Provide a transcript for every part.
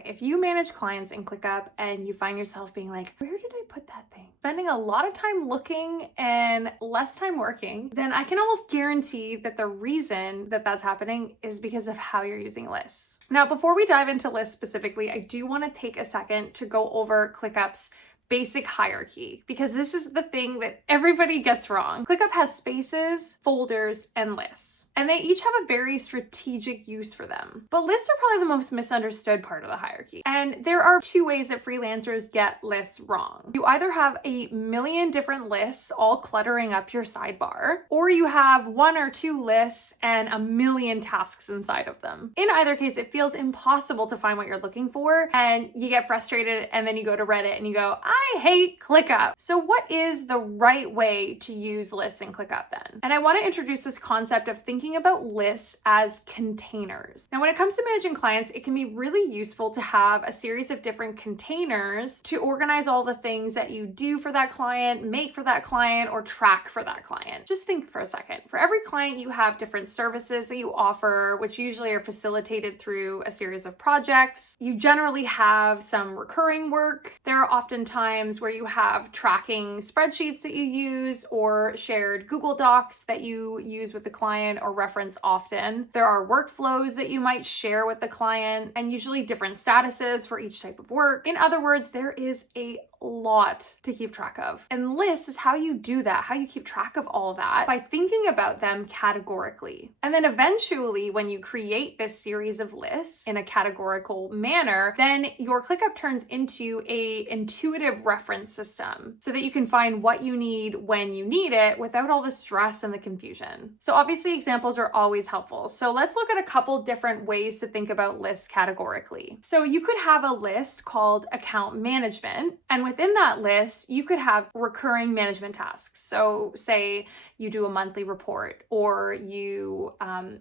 Okay, if you manage clients in ClickUp and you find yourself being like, where did I put that thing? Spending a lot of time looking and less time working, then I can almost guarantee that the reason that that's happening is because of how you're using lists. Now, before we dive into lists specifically, I do want to take a second to go over ClickUp's basic hierarchy, because this is the thing that everybody gets wrong. ClickUp has spaces, folders, and lists, and they each have a very strategic use for them. But lists are probably the most misunderstood part of the hierarchy. And there are two ways that freelancers get lists wrong. You either have a million different lists all cluttering up your sidebar, or you have one or two lists and a million tasks inside of them. In either case, it feels impossible to find what you're looking for, and you get frustrated, and then you go to Reddit and you go, I hate ClickUp. So what is the right way to use lists in ClickUp then? And I want to introduce this concept of thinking about lists as containers. Now, when it comes to managing clients, it can be really useful to have a series of different containers to organize all the things that you do for that client, make for that client, or track for that client. Just think for a second. For every client, you have different services that you offer, which usually are facilitated through a series of projects. You generally have some recurring work. There are often times where you have tracking spreadsheets that you use or shared Google Docs that you use with the client or reference often. There are workflows that you might share with the client, and usually different statuses for each type of work. In other words, there is a lot to keep track of. And lists is how you do that, how you keep track of all that by thinking about them categorically. And then eventually, when you create this series of lists in a categorical manner, then your ClickUp turns into an intuitive reference system so that you can find what you need when you need it without all the stress and the confusion. So obviously examples are always helpful. So let's look at a couple different ways to think about lists categorically. So you could have a list called account management, and within that list, you could have recurring management tasks. So say you do a monthly report, or you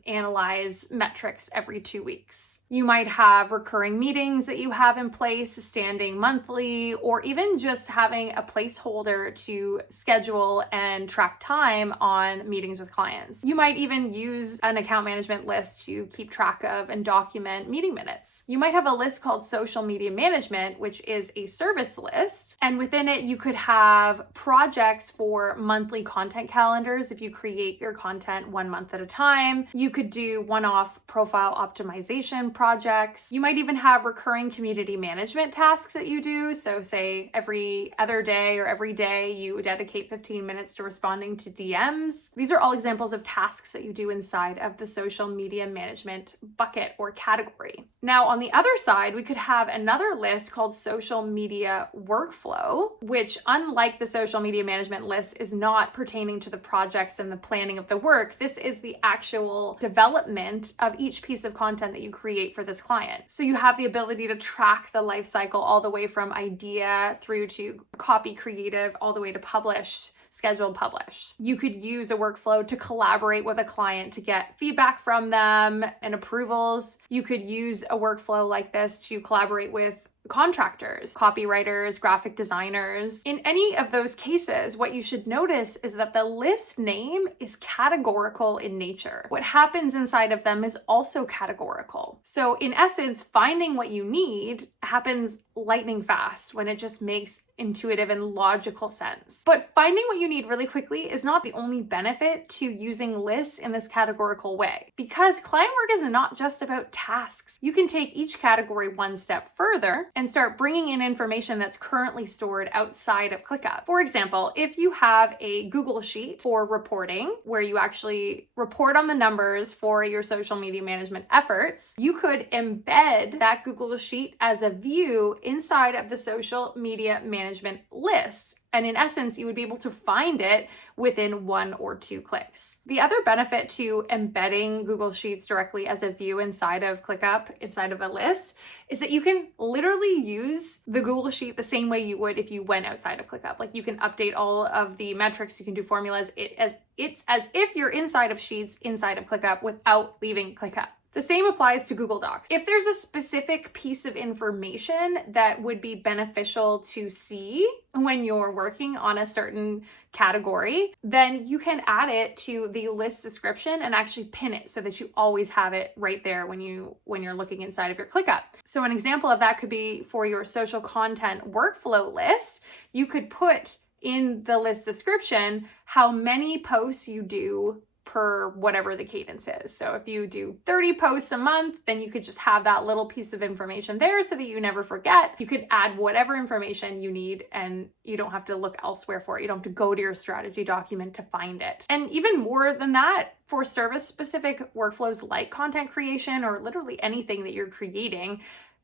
analyze metrics every 2 weeks. You might have recurring meetings that you have in place, standing monthly, or even just having a placeholder to schedule and track time on meetings with clients. You might even use an account management list to keep track of and document meeting minutes. You might have a list called social media management, which is a service list. And within it, you could have projects for monthly content calendars if you create your content 1 month at a time. You could do one-off profile optimization projects. You might even have recurring community management tasks that you do. So say every other day or every day you dedicate 15 minutes to responding to DMs. These are all examples of tasks that you do inside of the social media management bucket or category. Now, on the other side, we could have another list called social media workflow, which, unlike the social media management list, is not pertaining to the projects and the planning of the work. This is the actual development of each piece of content that you create for this client. So you have the ability to track the life cycle all the way from idea through to copy creative, all the way to published, scheduled, publish. You could use a workflow to collaborate with a client to get feedback from them and approvals. You could use a workflow like this to collaborate with contractors, copywriters, graphic designers. In any of those cases, what you should notice is that the list name is categorical in nature. What happens inside of them is also categorical. So in essence, finding what you need happens lightning fast when it just makes intuitive and logical sense. But finding what you need really quickly is not the only benefit to using lists in this categorical way, because client work is not just about tasks. You can take each category one step further and start bringing in information that's currently stored outside of ClickUp. For example, if you have a Google Sheet for reporting, where you actually report on the numbers for your social media management efforts, you could embed that Google Sheet as a view inside of the social media management list. And in essence, you would be able to find it within 1 or 2 clicks. The other benefit to embedding Google Sheets directly as a view inside of ClickUp, inside of a list, is that you can literally use the Google Sheet the same way you would if you went outside of ClickUp. Like, you can update all of the metrics, you can do formulas. It's as if you're inside of Sheets, inside of ClickUp, without leaving ClickUp. The same applies to Google Docs. If there's a specific piece of information that would be beneficial to see when you're working on a certain category, then you can add it to the list description and actually pin it so that you always have it right there when you're looking inside of your ClickUp. So an example of that could be for your social content workflow list. You could put in the list description how many posts you do per whatever the cadence is. So if you do 30 posts a month, then you could just have that little piece of information there so that you never forget. You could add whatever information you need and you don't have to look elsewhere for it. You don't have to go to your strategy document to find it. And even more than that, for service-specific workflows like content creation or literally anything that you're creating,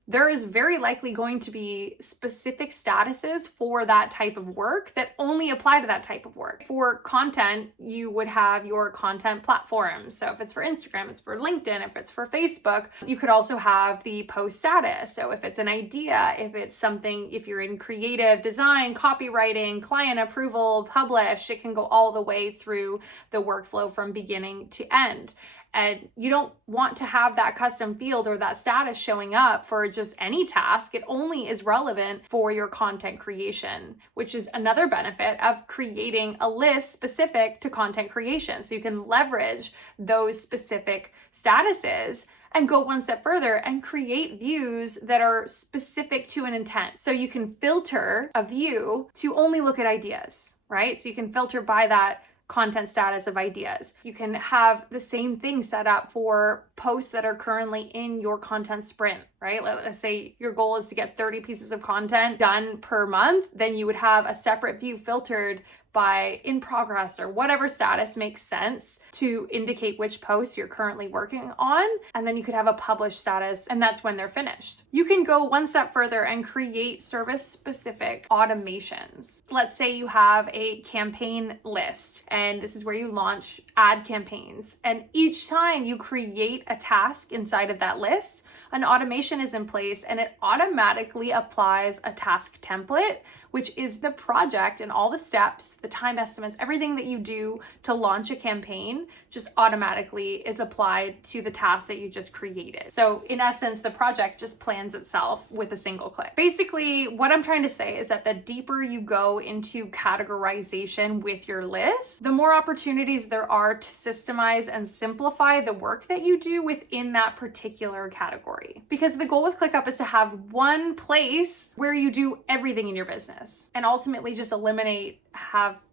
there is very likely going to be specific statuses for that type of work that only apply to that type of work. For content, you would have your content platforms. So if it's for Instagram, it's for LinkedIn, if it's for Facebook, you could also have the post status. So if it's an idea, if it's something, if you're in creative design, copywriting, client approval, publish, it can go all the way through the workflow from beginning to end. And you don't want to have that custom field or that status showing up for just any task. It only is relevant for your content creation, which is another benefit of creating a list specific to content creation. So you can leverage those specific statuses and go one step further and create views that are specific to an intent. So you can filter a view to only look at ideas, right? So you can filter by that content status of ideas. You can have the same thing set up for posts that are currently in your content sprint, right? Let's say your goal is to get 30 pieces of content done per month, then you would have a separate view filtered by in progress or whatever status makes sense to indicate which posts you're currently working on. And then you could have a published status, and that's when they're finished. You can go one step further and create service-specific automations. Let's say you have a campaign list, and this is where you launch ad campaigns. And each time you create a task inside of that list, an automation is in place and it automatically applies a task template, which is the project and all the steps, the time estimates, everything that you do to launch a campaign just automatically is applied to the task that you just created. So in essence, the project just plans itself with a single click. Basically, what I'm trying to say is that the deeper you go into categorization with your list, the more opportunities there are to systemize and simplify the work that you do within that particular category. Because the goal with ClickUp is to have one place where you do everything in your business and ultimately just eliminate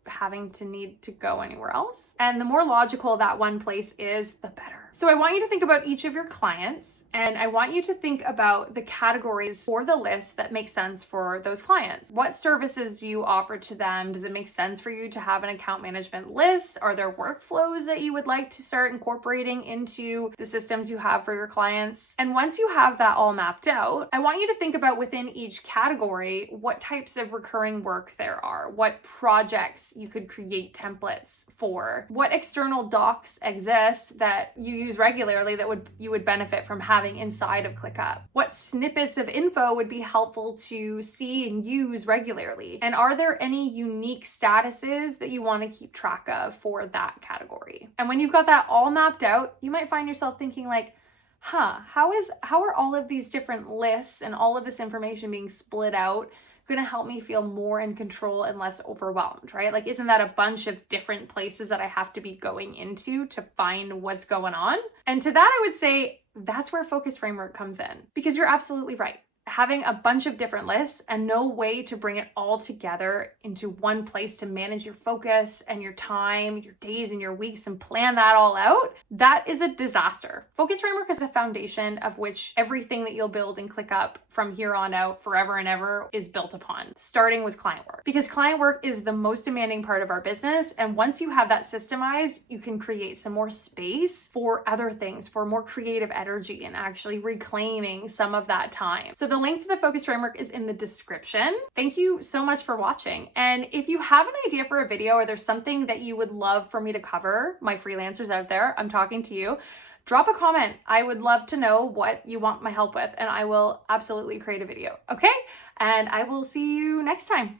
having to need to go anywhere else. And the more logical that one place is, the better. So I want you to think about each of your clients, and I want you to think about the categories for the list that make sense for those clients. What services do you offer to them? Does it make sense for you to have an account management list? Are there workflows that you would like to start incorporating into the systems you have for your clients? And once you have that all mapped out, I want you to think about within each category what types of recurring work there are, what projects you could create templates for, what external docs exist that you use regularly that you would benefit from having inside of ClickUp, what snippets of info would be helpful to see and use regularly, and are there any unique statuses that you want to keep track of for that category? And when you've got that all mapped out, you might find yourself thinking like, how are all of these different lists and all of this information being split out going to help me feel more in control and less overwhelmed, right? Like, isn't that a bunch of different places that I have to be going into to find what's going on? And to that, I would say that's where Focus Framework comes in, because you're absolutely right. Having a bunch of different lists and no way to bring it all together into one place to manage your focus and your time, your days and your weeks, and plan that all out, that is a disaster. Focus Framework is the foundation of which everything that you'll build in ClickUp from here on out forever and ever is built upon, starting with client work. Because client work is the most demanding part of our business, and once you have that systemized, you can create some more space for other things, for more creative energy and actually reclaiming some of that time. So the link to the Focus Framework is in the description. Thank you so much for watching. And if you have an idea for a video or there's something that you would love for me to cover, my freelancers out there, I'm talking to you, drop a comment. I would love to know what you want my help with, and I will absolutely create a video, okay? And I will see you next time.